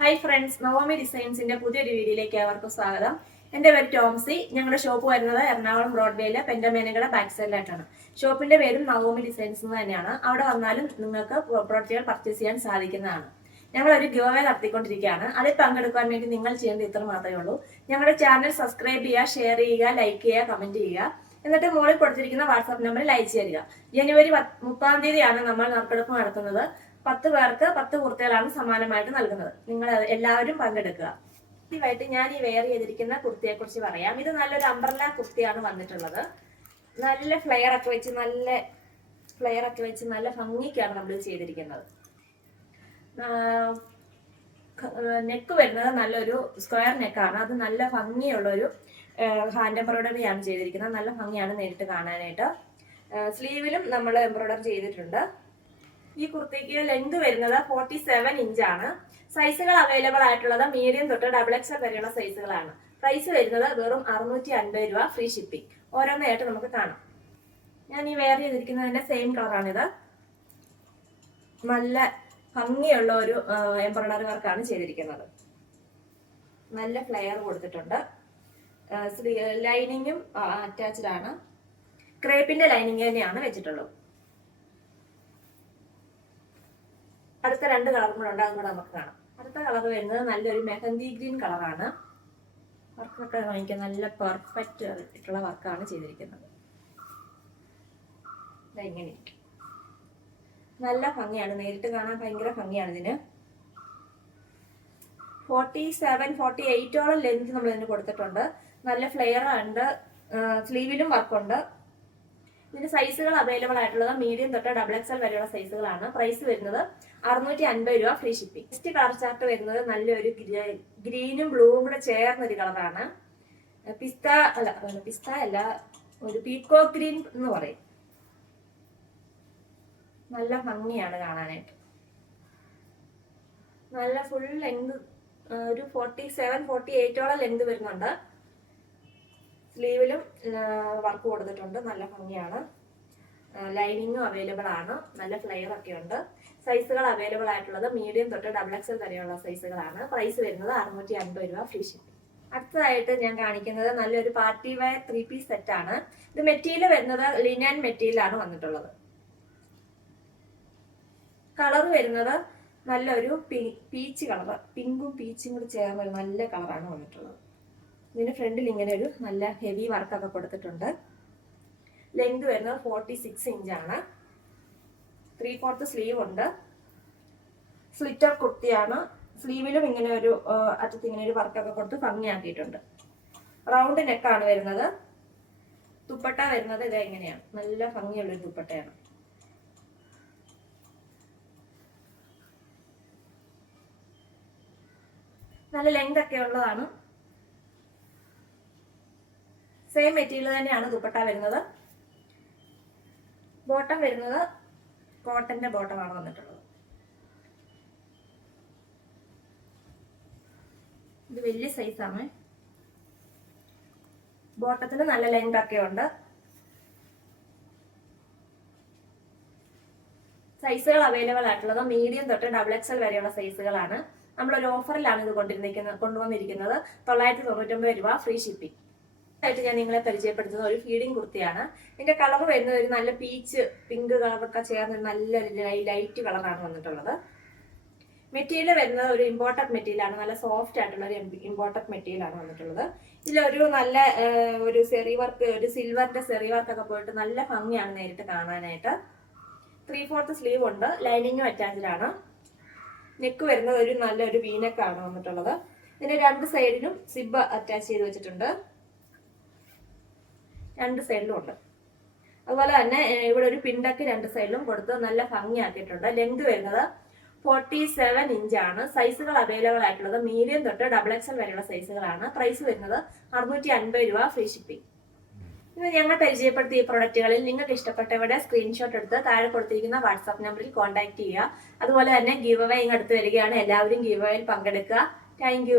Hi friends Naomi ഡിസൈൻസിന്റെ പുതിയൊരു വീഡിയോയിലേക്ക് ഏവർക്കും സ്വാഗതം. എന്റെ പേര് ടോംസി. ഞങ്ങളുടെ ഷോപ്പ് വരുന്നത് എറണാകുളം ബ്രോഡ്വേയിലെ പെൻഡമേനയുടെ ബാക്ക് സൈഡിലായിട്ടാണ് ഷോപ്പിന്റെ പേരും നവോമി ഡിസൈൻസ് എന്ന് തന്നെയാണ്. അവിടെ വന്നാലും നിങ്ങൾക്ക് പ്രോഡക്റ്റുകൾ പർച്ചേസ് ചെയ്യാൻ സാധിക്കുന്നതാണ്. ഞങ്ങൾ ഒരു ഗിവ് നടത്തിക്കൊണ്ടിരിക്കുകയാണ്. അതിൽ പങ്കെടുക്കാൻ വേണ്ടി നിങ്ങൾ ചെയ്യേണ്ടത് ഇത്ര മാത്രമേ ഉള്ളൂ. ഞങ്ങളുടെ ചാനൽ സബ്സ്ക്രൈബ് ചെയ്യുക ഷെയർ ചെയ്യുക ലൈക്ക് ചെയ്യുക കമന്റ് ചെയ്യുക. എന്നിട്ട് മുകളിൽ കൊടുത്തിരിക്കുന്ന വാട്സാപ്പ് നമ്പറിൽ അയച്ചു തരിക. ജനുവരി മുപ്പതാം തീയതിയാണ് നമ്മൾ നറുക്കെടുപ്പ് നടത്തുന്നത്. പത്ത് പേർക്ക് പത്ത് കുർത്തികളാണ് സമാനമായിട്ട് നൽകുന്നത്. നിങ്ങൾ എല്ലാവരും പങ്കെടുക്കുക. ആദ്യമായിട്ട് ഞാൻ ഈ വെയർ ചെയ്തിരിക്കുന്ന കുർത്തിയെ കുറിച്ച് പറയാം. ഇത് നല്ലൊരു അംബ്രല കുർത്തിയാണ് വന്നിട്ടുള്ളത്. നല്ല ഫ്ലെയർ ഒക്കെ വെച്ച് നല്ല ഫ്ലെയർ ഒക്കെ വെച്ച് നല്ല ഭംഗിക്കാണ് നമ്മൾ ചെയ്തിരിക്കുന്നത്. നെക്ക് വരുന്നത് നല്ലൊരു സ്ക്വയർ നെക്കാണ് അത് നല്ല ഭംഗിയുള്ള ഒരു ഹാൻഡ് എംബ്രോയിഡറി ആണ് ചെയ്തിരിക്കുന്നത്. നല്ല ഭംഗിയാണ് നേരിട്ട് കാണാനായിട്ട്. സ്ലീവിലും നമ്മൾ എംബ്രോയിഡറി ചെയ്തിട്ടുണ്ട്. ഈ കുർത്തിക്ക് ലെങ്ത് വരുന്നത് ഫോർട്ടി സെവൻ ഇഞ്ചാണ് സൈസുകൾ അവൈലബിൾ ആയിട്ടുള്ളത് മീഡിയം തൊട്ട് ഡബിൾ എക്സൽ വരെയുള്ള സൈസുകളാണ് പ്രൈസ് വരുന്നത് വെറും അറുന്നൂറ്റി അൻപത് രൂപ ഫ്രീ ഷിപ്പിംഗ് ഓരോന്നായിട്ട് നമുക്ക് കാണാം. ഞാൻ ഈ വെയർ ചെയ്തിരിക്കുന്നതിന്റെ സെയിം കളറാണിത് നല്ല ഭംഗിയുള്ള ഒരു എംബ്രോയിഡറി വർക്കാണ് ചെയ്തിരിക്കുന്നത്. നല്ല ഫ്ലെയർ കൊടുത്തിട്ടുണ്ട്. ലൈനിങ്ങും അറ്റാച്ച്ഡ് ആണ്. ക്രേപ്പിന്റെ ലൈനിങ് തന്നെയാണ് വെച്ചിട്ടുള്ളത്. അടുത്ത രണ്ട് കളറും കൂടെ ഉണ്ട് അതും കൂടെ നമുക്ക് കാണാം. അടുത്ത കളർ വരുന്നത് നല്ലൊരു മെഹന്തി ഗ്രീൻ കളറാണ്. വർക്കൊക്കെ വാങ്ങിക്കാൻ നല്ല പെർഫെക്റ്റ് ആയിട്ടുള്ള വർക്കാണ് ചെയ്തിരിക്കുന്നത്. ഇങ്ങനെ ഇരിക്കും. നല്ല ഭംഗിയാണ്. നേരിട്ട് കാണാൻ ഭയങ്കര ഭംഗിയാണ് ഇതിന്. ഫോർട്ടി സെവൻ ഫോർട്ടി എയ്റ്റോളം ലെങ്ത് നമ്മൾ ഇതിന് കൊടുത്തിട്ടുണ്ട്. നല്ല ഫ്ലെയർ ഉണ്ട്. സ്ലീവിലും വർക്കുണ്ട് ഇതിന്റെ സൈസുകൾ അവൈലബിൾ ആയിട്ടുള്ളത് മീഡിയം തൊട്ട് ഡബിൾ എൽ വരെയുള്ള സൈസുകളാണ് പ്രൈസ് വരുന്നത് അറുന്നൂറ്റി അൻപത് രൂപ free shipping next colour chart വരുന്നത് നല്ലൊരു ഗ്രീനും ബ്ലൂവും കൂടെ ചേർന്ന ഒരു കളറാണ് പിസ്ത അല്ല പിസ്ത അല്ല ഒരു പീക്കോ ഗ്രീൻ എന്ന് പറയും. നല്ല ഭംഗിയാണ് കാണാനായിട്ട്. നല്ല ഫുൾ ലെങ്ത് ഒരു ഫോർട്ടി സെവൻ ഫോർട്ടി എയ്റ്റോളം ലെങ്ത് വരുന്നുണ്ട് സ്ലീവിലും വർക്ക് കൊടുത്തിട്ടുണ്ട്. നല്ല ഭംഗിയാണ്. ലൈനിങ്ങും അവൈലബിൾ ആണ്. നല്ല ഫ്ലെയർ ഒക്കെ ഉണ്ട്. സൈസുകൾ അവൈലബിൾ ആയിട്ടുള്ളത് മീഡിയം തൊട്ട് ഡബിൾ എക്സൽ വരെയുള്ള സൈസുകളാണ് പ്രൈസ് വരുന്നത് അറുന്നൂറ്റി അൻപത് രൂപ ഫ്രീ ഷിപ്പിംഗ് അടുത്തതായിട്ട് ഞാൻ കാണിക്കുന്നത് നല്ലൊരു party wear three piece set ആണ്. ഇത് മെറ്റീരിയൽ വരുന്നത് ലിനൻ മെറ്റീരിയലാണ് വന്നിട്ടുള്ളത്. കളർ വരുന്നത് നല്ലൊരു പീച്ച് കളർ. പിങ്കും പീച്ചും കൂടി ചേർന്ന ഒരു നല്ല കളറാണ് വന്നിട്ടുള്ളത്. ഇതിന്റെ ഫ്രണ്ടിൽ ഇങ്ങനെ ഒരു നല്ല ഹെവി വർക്കൊക്കെ കൊടുത്തിട്ടുണ്ട്. ലെങ്ത് വരുന്നത് ഫോർട്ടി സിക്സ് ഇഞ്ചാണ് ത്രീ ഫോർത്ത് സ്ലീവ് ഉണ്ട്. സ്ലിറ്റർ കുർത്തിയാണ് സ്ലീവിലും ഇങ്ങനെ ഒരു അറ്റത്ത് ഇങ്ങനെ ഒരു വർക്കൊക്കെ കൊടുത്ത് ഭംഗിയാക്കിയിട്ടുണ്ട്. റൗണ്ട് നെക്കാണ് വരുന്നത്. ദുപ്പട്ട വരുന്നത് ഇതാ ഇങ്ങനെയാണ്. നല്ല ഭംഗിയുള്ളൊരു ദുപ്പട്ടയാണ്. നല്ല ലെങ്ത് ഒക്കെ ഉള്ളതാണ്. സെയിം മെറ്റീരിയൽ തന്നെയാണ് ദുപ്പട്ട വരുന്നത്. ബോട്ടം വരുന്നത് കോട്ടന്റെ ബോട്ടമാണ് വന്നിട്ടുള്ളത്. ഇത് വലിയ സൈസാണ് ബോട്ടത്തിന് നല്ല ലെങ്ത് ഒക്കെ ഉണ്ട്. സൈസുകൾ അവൈലബിൾ ആയിട്ടുള്ളത്. മീഡിയം തൊട്ട് ഡബിൾ എക്സൽ വരെയുള്ള സൈസുകളാണ് നമ്മളൊരു ഓഫറിലാണ് ഇത് കൊണ്ടിരുന്നിരിക്കുന്നത് കൊണ്ടുവന്നിരിക്കുന്നത്. തൊള്ളായിരത്തി തൊണ്ണൂറ്റൊമ്പത് രൂപ ഫ്രീ ഷിപ്പിംഗ് ആയിട്ട് ഞാൻ നിങ്ങളെ പരിചയപ്പെടുത്തുന്ന ഒരു ഫീഡിംഗ് കുർത്തിയാണ്. ഇതിന്റെ കളർ വരുന്നത് ഒരു നല്ല പീച്ച് പിങ്ക് കളറൊക്കെ ചേർന്ന നല്ല നല്ലൊരു ലൈറ്റ് കളറാണ് വന്നിട്ടുള്ളത്. മെറ്റീരിയൽ വരുന്നത് ഒരു ഇമ്പോർട്ടഡ് മെറ്റീരിയൽ ആണ്. നല്ല സോഫ്റ്റ് ആയിട്ടുള്ള ഒരു ഇമ്പോർട്ടഡ് മെറ്റീരിയൽ ആണ് വന്നിട്ടുള്ളത്. ഇതിലൊരു നല്ല ഒരു സെറി വർക്ക് ഒരു സിൽവറിന്റെ സെറി വർക്ക് ഒക്കെ പോയിട്ട് നല്ല ഭംഗിയാണ് നേരിട്ട് കാണാനായിട്ട്. ത്രീ ഫോർത്ത് സ്ലീവ് ഉണ്ട് ലൈനിങ്ങും അറ്റാച്ച്ഡ് ആണ്. നെക്ക് വരുന്നത് ഒരു നല്ലൊരു വീനക്കാണ് വന്നിട്ടുള്ളത്. ഇതിന്റെ രണ്ട് സൈഡിലും സിബ് അറ്റാച്ച് ചെയ്ത് വെച്ചിട്ടുണ്ട്. രണ്ട് സൈഡിലും ഉണ്ട്. അതുപോലെ തന്നെ ഇവിടെ ഒരു പിണ്ടക്ക് രണ്ട് സൈഡിലും കൊടുത്ത് നല്ല ഭംഗിയാക്കിയിട്ടുണ്ട്. ലെങ്ത് വരുന്നത് ഫോർട്ടി സെവൻ ഇഞ്ചാണ്. സൈസുകൾ അവൈലബിൾ ആയിട്ടുള്ളത് മീഡിയം തൊട്ട് ഡബിൾ എക്സൽ വരെയുള്ള സൈസുകളാണ്. പ്രൈസ് വരുന്നത് അറുന്നൂറ്റി അൻപത് രൂപ ഫ്രീ ഷിപ്പിംഗ് ഇന്ന് ഞങ്ങൾ പരിചയപ്പെടുത്തിയ ഈ പ്രൊഡക്റ്റുകളിൽ നിങ്ങൾക്ക് ഇഷ്ടപ്പെട്ടവരുടെ സ്ക്രീൻഷോട്ട് എടുത്ത് താഴെ കൊടുത്തിരിക്കുന്ന വാട്സാപ്പ് നമ്പറിൽ കോൺടാക്ട് ചെയ്യുക. അതുപോലെ തന്നെ ഗീവ് അവേ ഇങ്ങ് വരികയാണ്. എല്ലാവരും ഗീവ് അവേയിൽ പങ്കെടുക്കുക. താങ്ക്